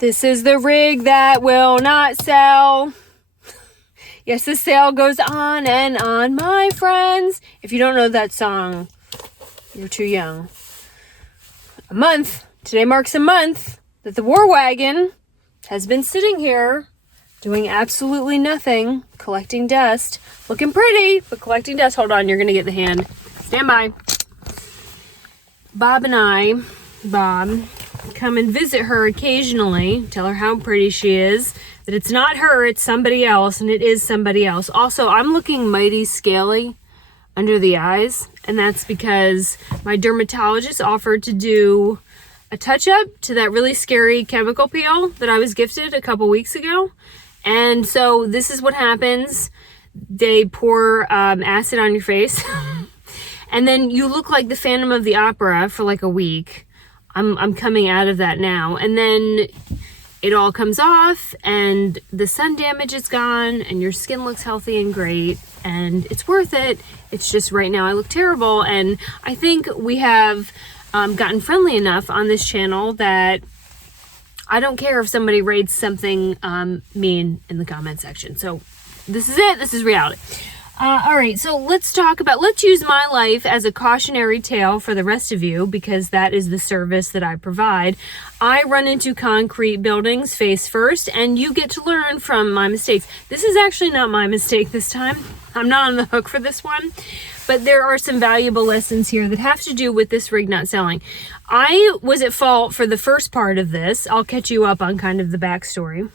This is the rig that will not sell. Yes, the sale goes on and on, my friends. If you don't know that song, you're too young. A month. Today marks a month that the War Wagon has been sitting here doing absolutely nothing, collecting dust. Looking pretty, but collecting dust. Hold on, you're going to get the hand. Stand by. Bob and I, Bob, come and visit her occasionally, tell her how pretty she is, that it's not her, it's somebody else, and it is somebody else. Also, I'm looking mighty scaly under the eyes, and that's because my dermatologist offered to do a touch-up to that really scary chemical peel that I was gifted a couple weeks ago. And so this is what happens. They pour acid on your face, and then you look like the Phantom of the Opera for like a week. I'm coming out of that now. And then it all comes off and the sun damage is gone and your skin looks healthy and great and it's worth it. It's just right now I look terrible. And I think we have gotten friendly enough on this channel that I don't care if somebody rates something mean in the comment section. So this is it. This is reality. All right, so let's use my life as a cautionary tale for the rest of you, because that is the service that I provide. I run into concrete buildings face first, and you get to learn from my mistakes. This is actually not my mistake this time. I'm not on the hook for this one, but there are some valuable lessons here that have to do with this rig not selling. I was at fault for the first part of this. I'll catch you up on kind of the backstory.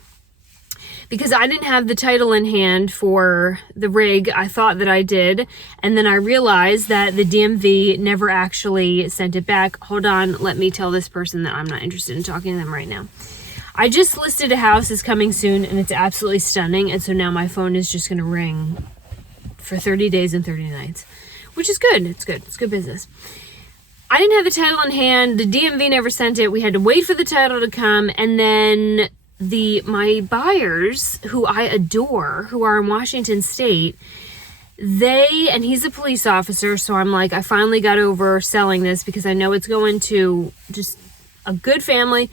Because I didn't have the title in hand for the rig. I thought that I did. And then I realized that the DMV never actually sent it back. Hold on, let me tell this person that I'm not interested in talking to them right now. I just listed a house that's coming soon and it's absolutely stunning. And so now my phone is just gonna ring for 30 days and 30 nights, which is good. It's good, it's good business. I didn't have the title in hand. The DMV never sent it. We had to wait for the title to come, and then my buyers, who I adore, who are in Washington State, and he's a police officer, so I'm like, I finally got over selling this because I know it's going to just a good family.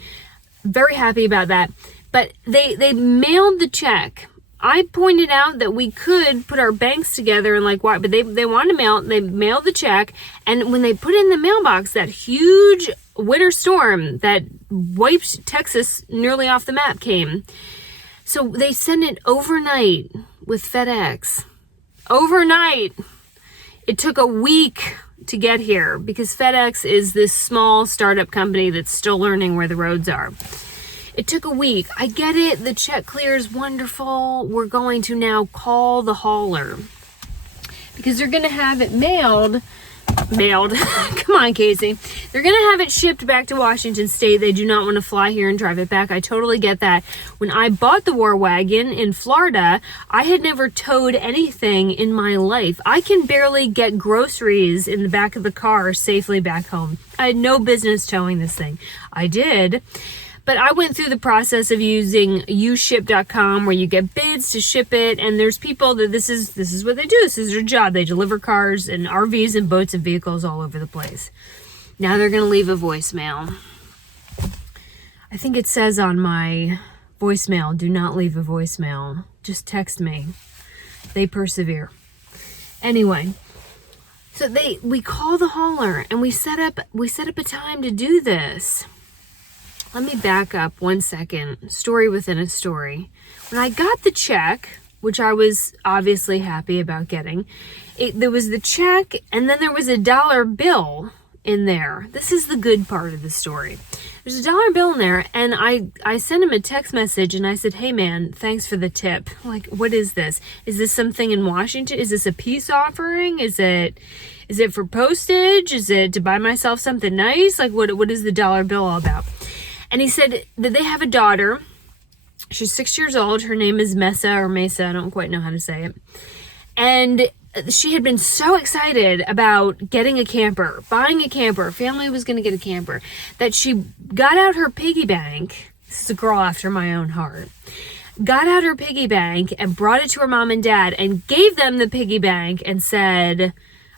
Very happy about that. But they mailed the check. I pointed out that we could put our banks together and like why, but they wanted to they mailed the check, and when they put it in the mailbox, that huge winter storm that wiped Texas nearly off the map came. So they sent it overnight with FedEx. Overnight. It took a week to get here because FedEx is this small startup company that's still learning where the roads are. It took a week. I get it. The check clears. Wonderful. We're going to now call the hauler because they're going to have it mailed. Come on, Casey. They're going to have it shipped back to Washington State. They do not want to fly here and drive it back. I totally get that. When I bought the War Wagon in Florida, I had never towed anything in my life. I can barely get groceries in the back of the car safely back home. I had no business towing this thing. I did. But I went through the process of using uship.com, where you get bids to ship it, and there's people that this is what they do. This is their job. They deliver cars and RVs and boats and vehicles all over the place. Now they're going to leave a voicemail. I think it says on my voicemail, do not leave a voicemail. Just text me. They persevere. Anyway, so we call the hauler and we set up a time to do this. Let me back up 1 second. Story within a story. When I got the check, which I was obviously happy about getting, there was the check and then there was a dollar bill in there. This is the good part of the story. There's a dollar bill in there, and I sent him a text message and I said, hey man, thanks for the tip. Like, what is this? Is this something in Washington? Is this a peace offering? Is it for postage? Is it to buy myself something nice? Like, what is the dollar bill all about? And he said that they have a daughter. She's 6 years old. Her name is Mesa. I don't quite know how to say it. And she had been so excited about getting a camper, buying a camper. Family was going to get a camper, that she got out her piggy bank. This is a girl after my own heart. Got out her piggy bank and brought it to her mom and dad and gave them the piggy bank and said,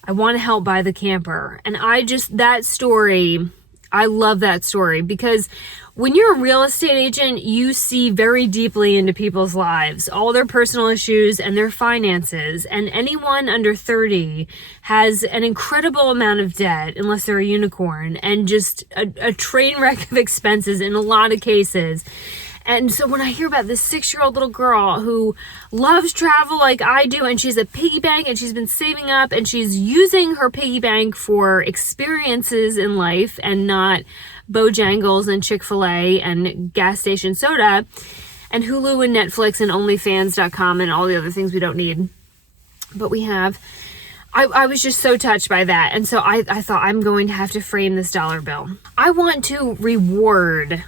I want to help buy the camper. And that story, I love that story, because When you're a real estate agent, you see very deeply into people's lives, all their personal issues and their finances. And anyone under 30 has an incredible amount of debt, unless they're a unicorn, and just a train wreck of expenses in a lot of cases. And so when I hear about this 6-year-old little girl who loves travel like I do, and she's a piggy bank, and she's been saving up, and she's using her piggy bank for experiences in life and not Bojangles and Chick-fil-A and gas station soda and Hulu and Netflix and OnlyFans.com and all the other things we don't need, but we have. I was just so touched by that. And so I thought, I'm going to have to frame this dollar bill. I want to reward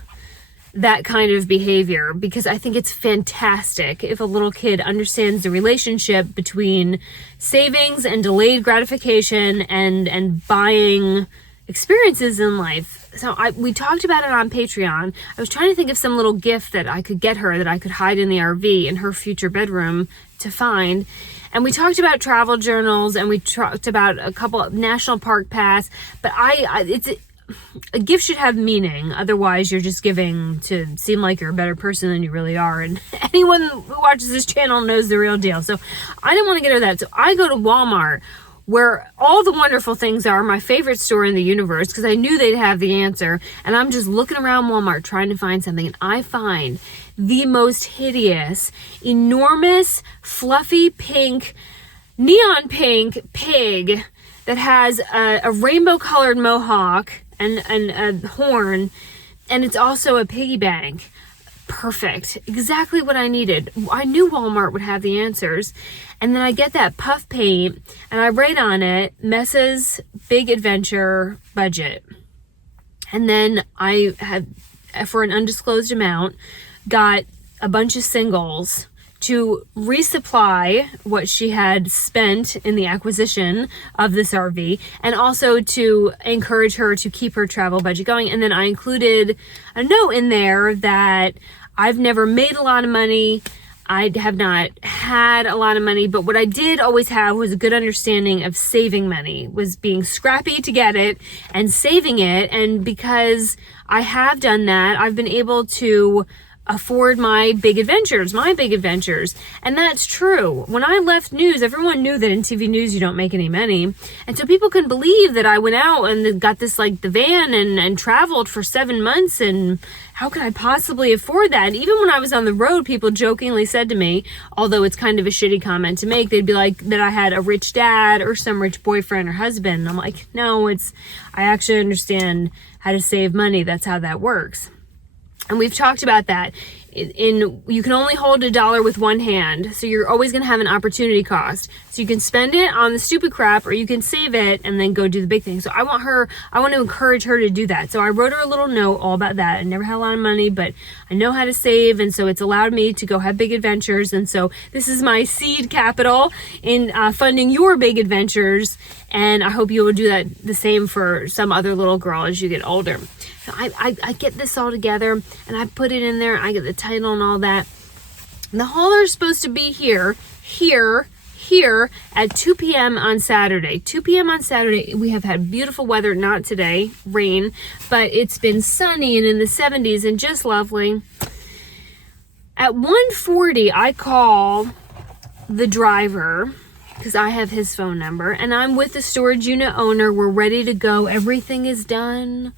that kind of behavior because I think it's fantastic if a little kid understands the relationship between savings and delayed gratification and buying experiences in life. So we talked about it on Patreon. I was trying to think of some little gift that I could get her that I could hide in the RV in her future bedroom to find. And we talked about travel journals, and we talked about a couple of national park pass, but a gift should have meaning. Otherwise, you're just giving to seem like you're a better person than you really are. And anyone who watches this channel knows the real deal. So I didn't want to get her that. So I go to Walmart, where all the wonderful things are, my favorite store in the universe, because I knew they'd have the answer. And I'm just looking around Walmart trying to find something. And I find the most hideous, enormous, fluffy pink, neon pink pig that has a rainbow colored mohawk and a horn, and it's also a piggy bank. Perfect. Exactly what I needed. I knew Walmart would have the answers. And then I get that puff paint and I write on it, Messa's Big Adventure budget. And then I had, for an undisclosed amount, got a bunch of singles to resupply what she had spent in the acquisition of this RV, and also to encourage her to keep her travel budget going. And then I included a note in there that I've never made a lot of money. I have not had a lot of money, but what I did always have was a good understanding of saving money, was being scrappy to get it and saving it. And because I have done that, I've been able to afford my big adventures. And that's true. When I left news, everyone knew that in TV news you don't make any money. And so people couldn't believe that I went out and got this, like, the van and traveled for 7 months, and how could I possibly afford that? And even when I was on the road, people jokingly said to me, although it's kind of a shitty comment to make, they'd be like that I had a rich dad or some rich boyfriend or husband. And I'm like, no, I actually understand how to save money. That's how that works. And we've talked about that. You can only hold $1 with one hand, so you're always going to have an opportunity cost. So you can spend it on the stupid crap, or you can save it and then go do the big thing. So I want to encourage her to do that. So I wrote her a little note all about that. I never had a lot of money, but I know how to save, and so it's allowed me to go have big adventures. And so this is my seed capital in funding your big adventures, and I hope you will do that the same for some other little girl as you get older. So I get this all together, and I put it in there. I get the title and all that. And the hauler's supposed to be here at 2 p.m. on Saturday. 2 p.m. on Saturday. We have had beautiful weather, not today, rain, but it's been sunny and in the 70s and just lovely. At 1:40, I call the driver, because I have his phone number, and I'm with the storage unit owner. We're ready to go. Everything is done.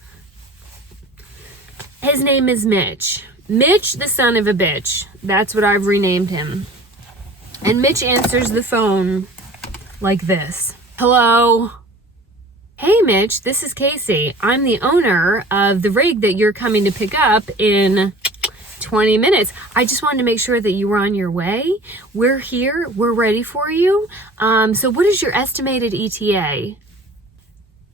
His name is Mitch. Mitch, the son of a bitch. That's what I've renamed him. And Mitch answers the phone like this. Hello? Hey, Mitch, this is Casey. I'm the owner of the rig that you're coming to pick up in 20 minutes. I just wanted to make sure that you were on your way. We're here. We're ready for you. So what is your estimated ETA?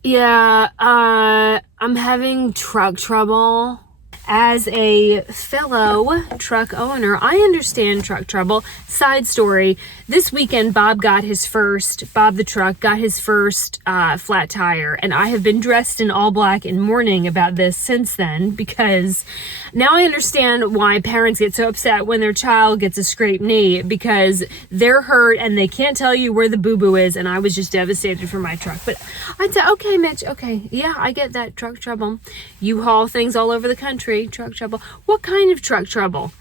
Yeah, I'm having truck trouble. As a fellow truck owner, I understand truck trouble. Side story, this weekend Bob the truck got his first flat tire, and I have been dressed in all black and mourning about this since then, because now I understand why parents get so upset when their child gets a scraped knee, because they're hurt and they can't tell you where the boo-boo is, and I was just devastated for my truck. But I'd say, okay, Mitch, okay, yeah, I get that, truck trouble. You haul things all over the country. 3, truck trouble. What kind of truck trouble?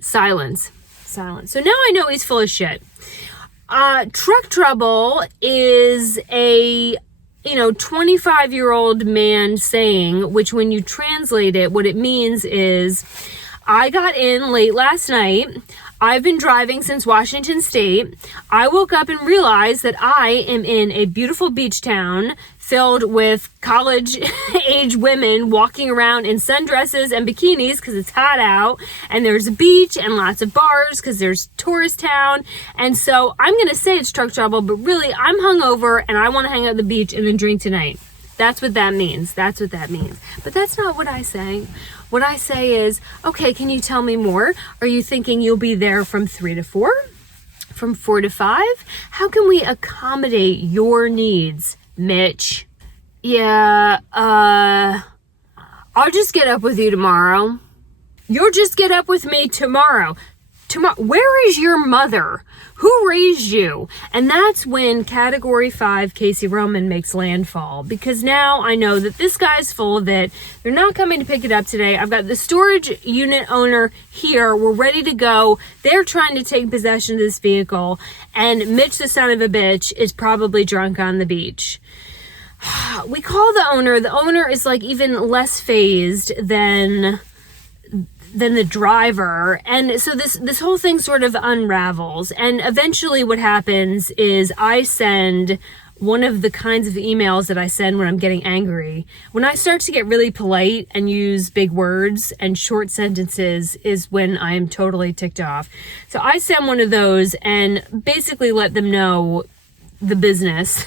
Silence. So now I know he's full of shit. Truck trouble is a 25-year-old man saying, which when you translate it, what it means is, I got in late last night. I've been driving since Washington State. I woke up and realized that I am in a beautiful beach town filled with college-age women walking around in sundresses and bikinis because it's hot out, and there's a beach and lots of bars because there's tourist town. And so I'm going to say it's truck trouble, but really I'm hungover and I want to hang out at the beach and then drink tonight. That's what that means. But that's not what I say. What I say is, okay, can you tell me more? Are you thinking you'll be there from 3 to 4? From 4 to 5? How can we accommodate your needs, Mitch? Yeah, I'll just get up with you tomorrow. You'll just get up with me tomorrow. Where is your mother? Who raised you? And that's when Category 5 Casey Roman makes landfall, because now I know that this guy's full of it. They're not coming to pick it up today. I've got the storage unit owner here. We're ready to go. They're trying to take possession of this vehicle, and Mitch, the son of a bitch, is probably drunk on the beach. We call the owner. The owner is like even less phased than the driver. And so this whole thing sort of unravels. And eventually what happens is I send one of the kinds of emails that I send when I'm getting angry. When I start to get really polite and use big words and short sentences is when I am totally ticked off. So I send one of those and basically let them know the business.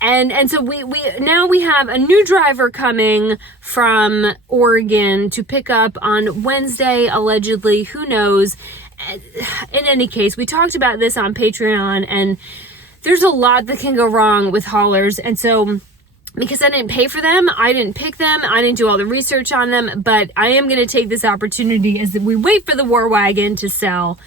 And so we now have a new driver coming from Oregon to pick up on Wednesday, allegedly. Who knows? In any case, we talked about this on Patreon, and there's a lot that can go wrong with haulers. And so because I didn't pay for them, I didn't pick them, I didn't do all the research on them, but I am going to take this opportunity as we wait for the war wagon to sell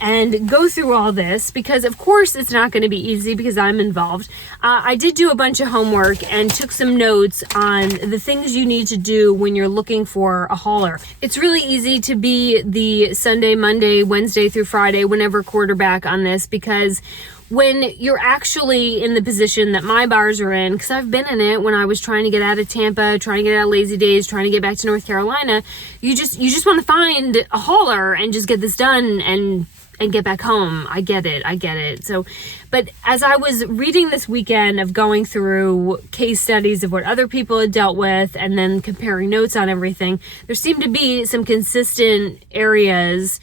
and go through all this, because of course it's not going to be easy because I'm involved. I did do a bunch of homework and took some notes on the things you need to do when you're looking for a hauler. It's really easy to be the Sunday, Monday, Wednesday through Friday, whenever quarterback on this, because when you're actually in the position that my bars are in, because I've been in it when I was trying to get out of Tampa, trying to get out of Lazy Days, trying to get back to North Carolina, you just want to find a hauler and just get this done and get back home. I get it. So, but as I was reading this weekend of going through case studies of what other people had dealt with and then comparing notes on everything, there seemed to be some consistent areas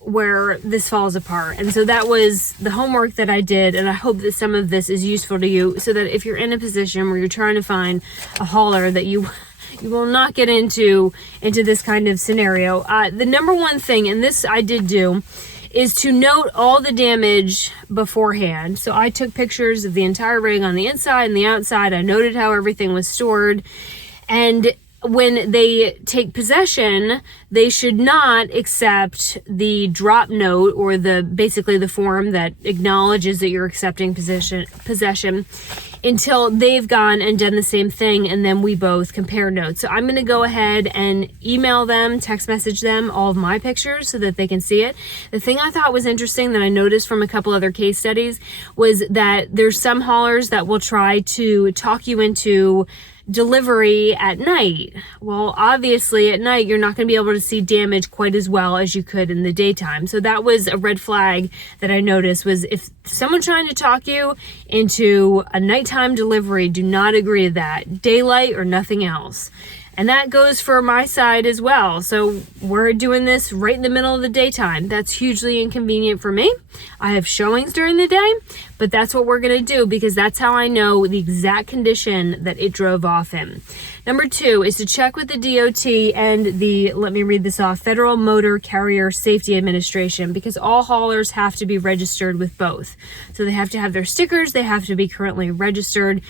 where this falls apart. And so that was the homework that I did, and I hope that some of this is useful to you, so that if you're in a position where you're trying to find a hauler, that you will not get into this kind of scenario. The number one thing, and this I did do, is to note all the damage beforehand. So I took pictures of the entire rig on the inside and the outside. I noted how everything was stored. And when they take possession, they should not accept the drop note, or basically the form that acknowledges that you're accepting possession until they've gone and done the same thing, and then we both compare notes. So I'm going to go ahead and email them, text message them all of my pictures so that they can see it. The thing I thought was interesting that I noticed from a couple other case studies was that there's some haulers that will try to talk you into delivery at night. Well, obviously at night you're not going to be able to see damage quite as well as you could in the daytime. So that was a red flag that I noticed, was if someone's trying to talk you into a nighttime delivery, do not agree to that. Daylight or nothing else. And that goes for my side as well. So we're doing this right in the middle of the daytime. That's hugely inconvenient for me. I have showings during the day, but that's what we're going to do, because that's how I know the exact condition that it drove off in. Number 2 is to check with the DOT and let me read this off, Federal Motor Carrier Safety Administration, because all haulers have to be registered with both. So they have to have their stickers. They have to be currently registered.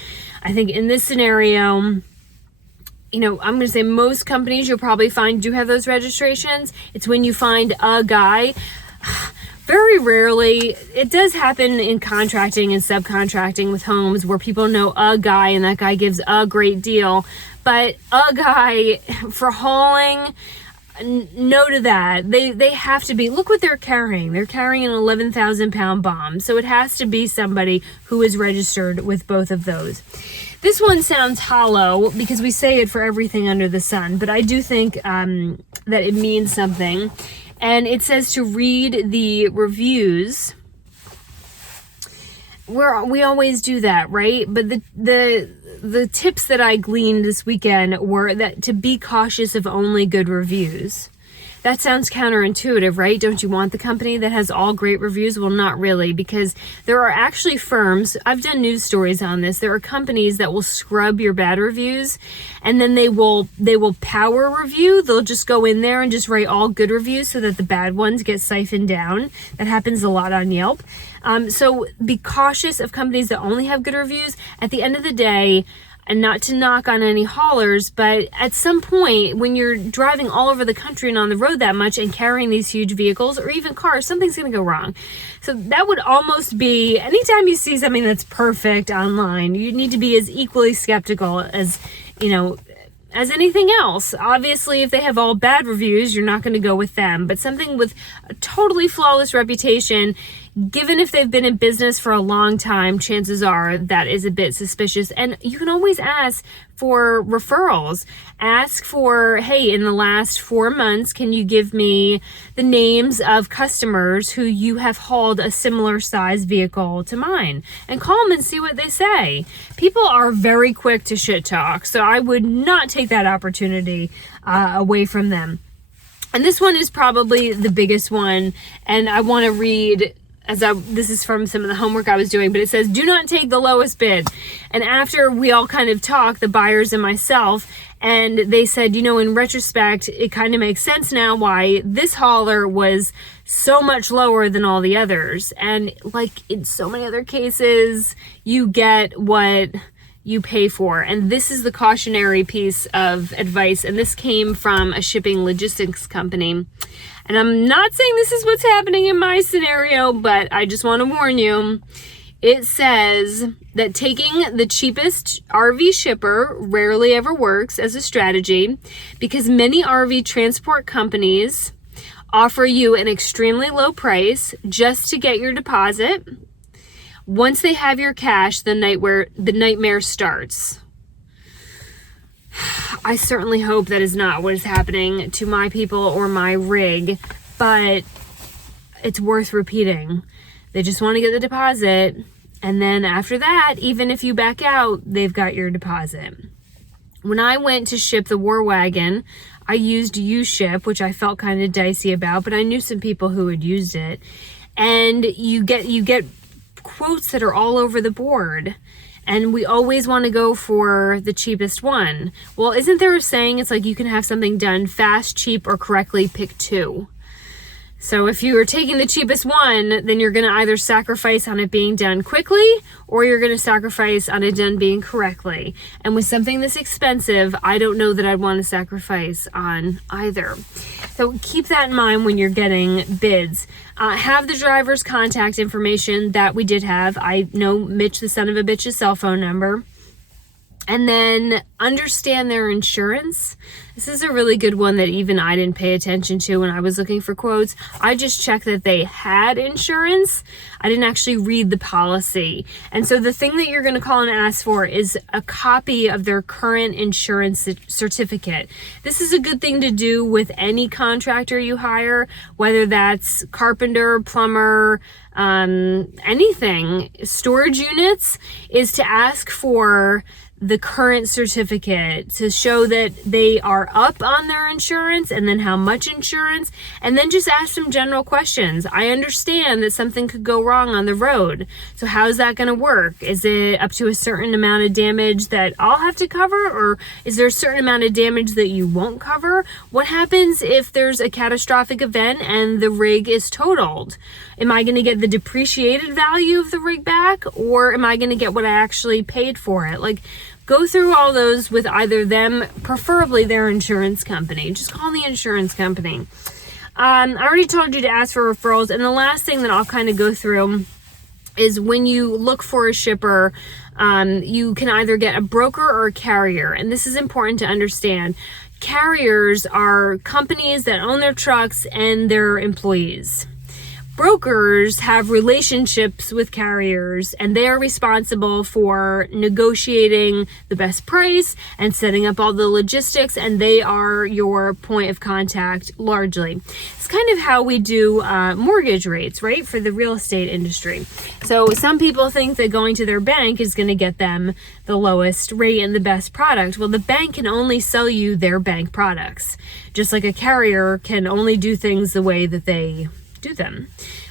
I think in this scenario, I'm going to say most companies you'll probably find do have those registrations. It's when you find a guy. Very rarely, it does happen in contracting and subcontracting with homes where people know a guy and that guy gives a great deal. But a guy for hauling, no to that. They have to be, look what they're carrying. They're carrying an 11,000 pound bomb. So it has to be somebody who is registered with both of those. This one sounds hollow because we say it for everything under the sun, but I do think that it means something. And it says to read the reviews. We always do that, right? But the tips that I gleaned this weekend were that to be cautious of only good reviews. That sounds counterintuitive, right? Don't you want the company that has all great reviews? Well, not really, because there are actually firms, I've done news stories on this, there are companies that will scrub your bad reviews, and then they will power review. They'll just go in there and just write all good reviews so that the bad ones get siphoned down. That happens a lot on Yelp. So be cautious of companies that only have good reviews. At the end of the day, and not to knock on any haulers, but at some point when you're driving all over the country and on the road that much and carrying these huge vehicles or even cars, something's going to go wrong. So that would almost be, anytime you see something that's perfect online, you need to be as equally skeptical as, as anything else. Obviously, if they have all bad reviews, you're not going to go with them. But something with a totally flawless reputation, given if they've been in business for a long time, chances are that is a bit suspicious. And you can always ask for referrals. Ask for, hey, in the last 4 months, can you give me the names of customers who you have hauled a similar size vehicle to mine? And call them and see what they say. People are very quick to shit talk, so I would not take that opportunity away from them. And this one is probably the biggest one, and I want to read, this is from some of the homework I was doing, but it says, do not take the lowest bid. And after we all kind of talked, the buyers and myself, and they said, in retrospect, it kind of makes sense now why this hauler was so much lower than all the others. And like in so many other cases, you get what you pay for. And this is the cautionary piece of advice. And this came from a shipping logistics company. And I'm not saying this is what's happening in my scenario, but I just want to warn you. It says that taking the cheapest RV shipper rarely ever works as a strategy because many RV transport companies offer you an extremely low price just to get your deposit. Once they have your cash, the nightmare starts. I certainly hope that is not what is happening to my people or my rig, but it's worth repeating. They just want to get the deposit, and then after that, even if you back out, they've got your deposit. When I went to ship the War Wagon, I used U-Ship, which I felt kind of dicey about, but I knew some people who had used it. And you get quotes that are all over the board. And we always want to go for the cheapest one. Well, isn't there a saying, it's like you can have something done fast, cheap, or correctly, pick two. So if you are taking the cheapest one, then you're going to either sacrifice on it being done quickly, or you're going to sacrifice on it done being correctly. And with something this expensive, I don't know that I'd want to sacrifice on either. So keep that in mind when you're getting bids. Have the driver's contact information that we did have. I know Mitch, the son of a bitch's cell phone number. And then understand their insurance. This is a really good one that even I didn't pay attention to when I was looking for quotes. I just checked that they had insurance. I didn't actually read the policy. And so the thing that you're going to call and ask for is a copy of their current insurance certificate. This is a good thing to do with any contractor you hire, whether that's carpenter, plumber, anything. Storage units, is to ask for the current certificate to show that they are up on their insurance, and then how much insurance, and then just ask some general questions. I understand that something could go wrong on the road. So how's that going to work? Is it up to a certain amount of damage that I'll have to cover, or is there a certain amount of damage that you won't cover? What happens if there's a catastrophic event and the rig is totaled? Am I going to get the depreciated value of the rig back, or am I going to get what I actually paid for it? Like, go through all those with either them, preferably their insurance company. Just call the insurance company. I already told you to ask for referrals. And the last thing that I'll kind of go through is when you look for a shipper, You can either get a broker or a carrier. And this is important to understand. Carriers are companies that own their trucks and their employees. Brokers have relationships with carriers, and they are responsible for negotiating the best price and setting up all the logistics, and they are your point of contact largely. It's kind of how we do mortgage rates, right, for the real estate industry. So some people think that going to their bank is going to get them the lowest rate and the best product. Well, the bank can only sell you their bank products, just like a carrier can only do things the way that they do them.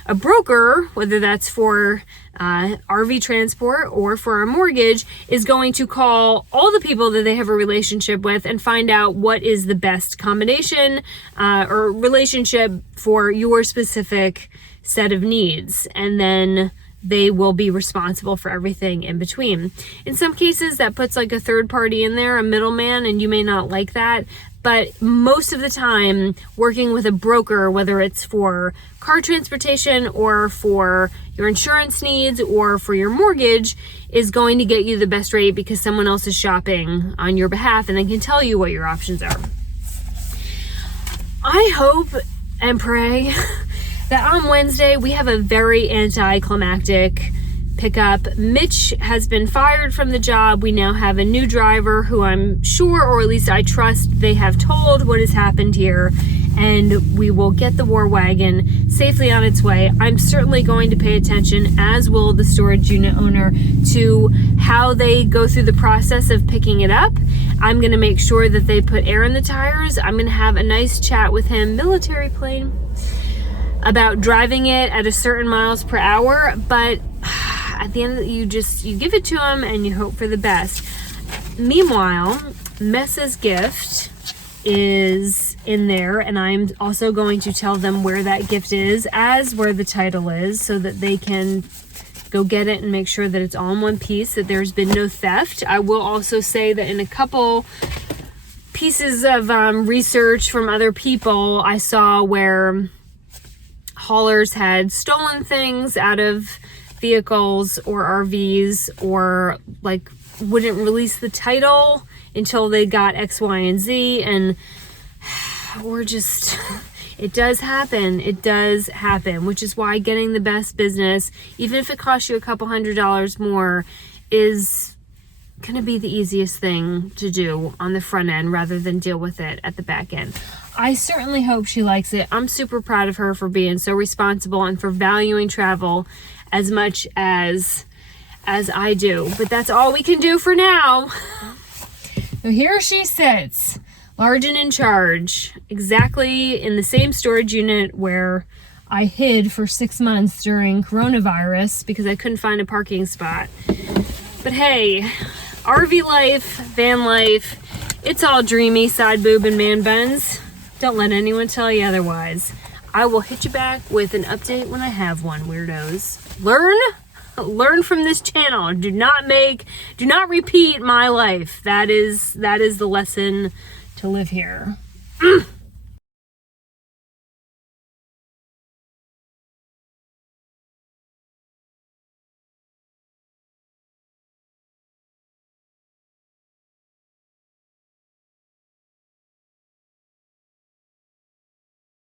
A broker, whether that's for RV transport or for a mortgage, is going to call all the people that they have a relationship with and find out what is the best combination or relationship for your specific set of needs. And then they will be responsible for everything in between. In some cases, that puts like a third party in there, a middleman, and you may not like that. But most of the time, working with a broker, whether it's for car transportation or for your insurance needs or for your mortgage, is going to get you the best rate because someone else is shopping on your behalf and they can tell you what your options are. I hope and pray that on Wednesday we have a very anticlimactic pickup. Mitch has been fired from the job. We now have a new driver who I'm sure, or at least I trust, they have told what has happened here, and we will get the war wagon safely on its way. I'm certainly going to pay attention, as will the storage unit owner, to how they go through the process of picking it up. I'm going to make sure that they put air in the tires. I'm going to have a nice chat with him, military plane, about driving it at a certain miles per hour, but at the end, you give it to them and you hope for the best. Meanwhile, Messa's gift is in there, and I'm also going to tell them where that gift is, as where the title is, so that they can go get it and make sure that it's all in one piece, that there's been no theft. I will also say that in a couple pieces of research from other people, I saw where haulers had stolen things out of vehicles or RVs, or like wouldn't release the title until they got X, Y, and Z, and we're just, it does happen, which is why getting the best business, even if it costs you a couple $100s more, is gonna be the easiest thing to do on the front end rather than deal with it at the back end. I certainly hope she likes it. I'm super proud of her for being so responsible and for valuing travel as much as I do. But that's all we can do for now. So here she sits, large and in charge, exactly in the same storage unit where I hid for 6 months during coronavirus because I couldn't find a parking spot. But hey, RV life, van life, it's all dreamy, side boob and man buns. Don't let anyone tell you otherwise. I will hit you back with an update when I have one, weirdos. Learn from this channel. Do not repeat my life. That is the lesson to live here.